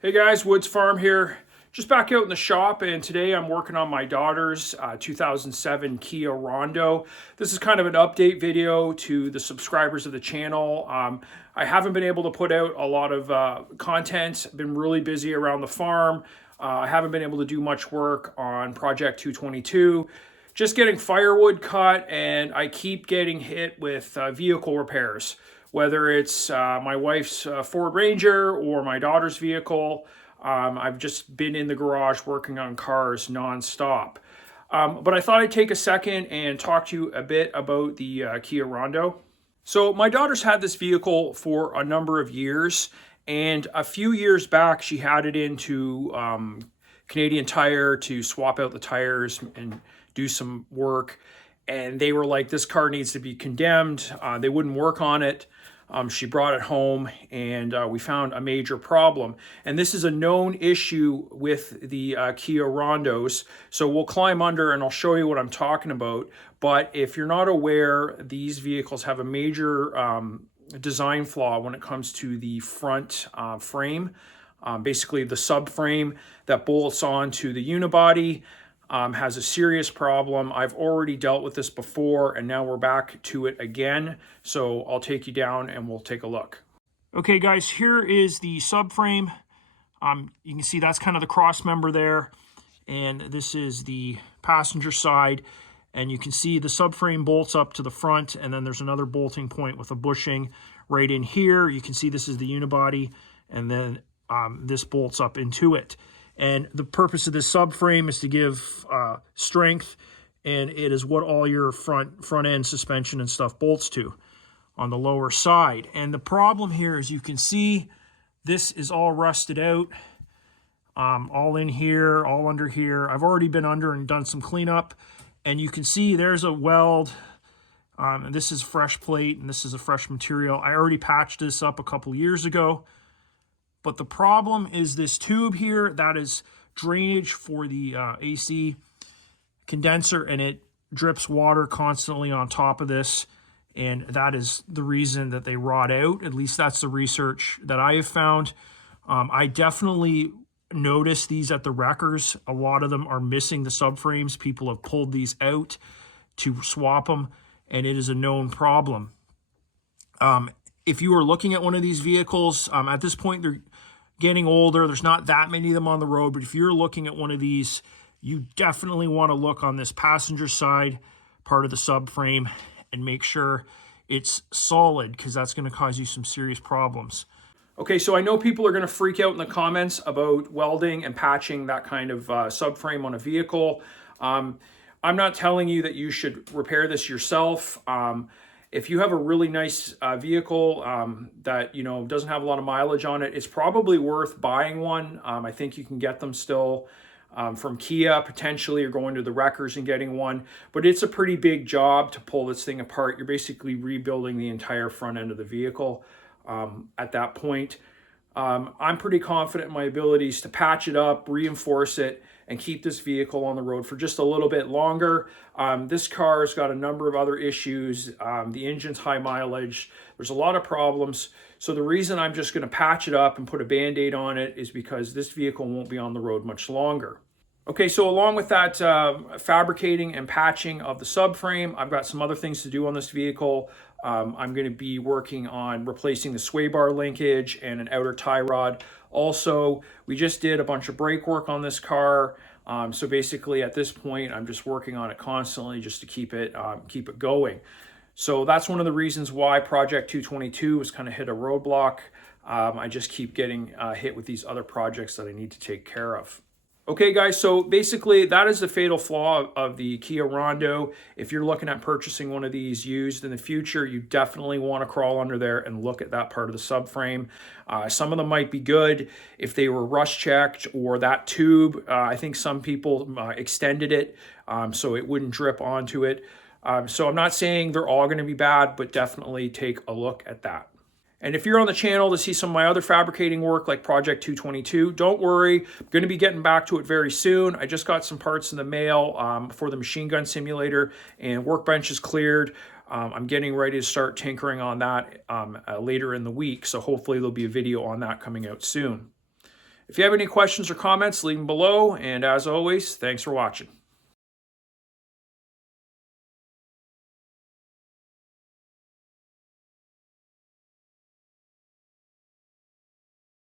Hey guys, Woods Farm here. Just back out in the shop, and today I'm working on my daughter's 2007 Kia Rondo. This is kind of an update video to the subscribers of the channel. I haven't been able to put out a lot of content. I've been really busy around the farm. I haven't been able to do much work on Project 222. Just getting firewood cut, and I keep getting hit with vehicle repairs. Whether it's my wife's Ford Ranger or my daughter's vehicle, I've just been in the garage working on cars nonstop. But I thought I'd take a second and talk to you a bit about the Kia Rondo. So my daughter's had this vehicle for a number of years, and a few years back she had it into Canadian Tire to swap out the tires and do some work. And they were like, this car needs to be condemned. They wouldn't work on it. She brought it home, and we found a major problem. And this is a known issue with the Kia Rondos. So we'll climb under and I'll show you what I'm talking about. But if you're not aware, these vehicles have a major design flaw when it comes to the front frame. Basically the subframe that bolts onto the unibody. Has a serious problem. I've already dealt with this before, and now we're back to it again. So I'll take you down and we'll take a look. Okay guys, here is the subframe. You can see that's kind of the cross member there. And this is the passenger side. And you can see the subframe bolts up to the front, and then there's another bolting point with a bushing right in here. You can see this is the unibody, and then this bolts up into it. And the purpose of this subframe is to give strength, and it is what all your front end suspension and stuff bolts to on the lower side. And the problem here is you can see this is all rusted out, all in here, all under here. I've already been under and done some cleanup, and you can see there's a weld. And this is fresh plate, and this is a fresh material. I already patched this up a couple years ago. But the problem is this tube here, that is drainage for the AC condenser, and it drips water constantly on top of this. And that is the reason that they rot out. At least that's the research that I have found. I definitely noticed these at the wreckers. A lot of them are missing the subframes. People have pulled these out to swap them, and it is a known problem. If you are looking at one of these vehicles, at this point they're getting older. There's not that many of them on the road, but if you're looking at one of these, you definitely want to look on this passenger side part of the subframe and make sure it's solid, because that's going to cause you some serious problems. Okay, so I know people are going to freak out in the comments about welding and patching that kind of subframe on a vehicle. I'm not telling you that you should repair this yourself. If you have a really nice vehicle that doesn't have a lot of mileage on it, it's probably worth buying one. I think you can get them still from Kia, potentially, or going to the wreckers and getting one. But it's a pretty big job to pull this thing apart. You're basically rebuilding the entire front end of the vehicle at that point. I'm pretty confident in my abilities to patch it up, reinforce it, and keep this vehicle on the road for just a little bit longer. This car's got a number of other issues. The engine's high mileage. There's a lot of problems. So the reason I'm just going to patch it up and put a Band-Aid on it is because this vehicle won't be on the road much longer. Okay, so along with that fabricating and patching of the subframe, I've got some other things to do on this vehicle. I'm going to be working on replacing the sway bar linkage and an outer tie rod. Also, we just did a bunch of brake work on this car. So basically at this point, I'm just working on it constantly just to keep it going. So that's one of the reasons why Project 222 was kind of hit a roadblock. I just keep getting hit with these other projects that I need to take care of. Okay guys, so basically that is the fatal flaw of the Kia Rondo. If you're looking at purchasing one of these used in the future, you definitely want to crawl under there and look at that part of the subframe. Some of them might be good if they were rust checked, or that tube, I think some people extended it so it wouldn't drip onto it. So I'm not saying they're all going to be bad, but definitely take a look at that. And if you're on the channel to see some of my other fabricating work like Project 222, don't worry, I'm going to be getting back to it very soon. I just got some parts in the mail for the machine gun simulator, and Workbench is cleared. I'm getting ready to start tinkering on that later in the week, so hopefully there'll be a video on that coming out soon. If you have any questions or comments, leave them below. And as always, thanks for watching.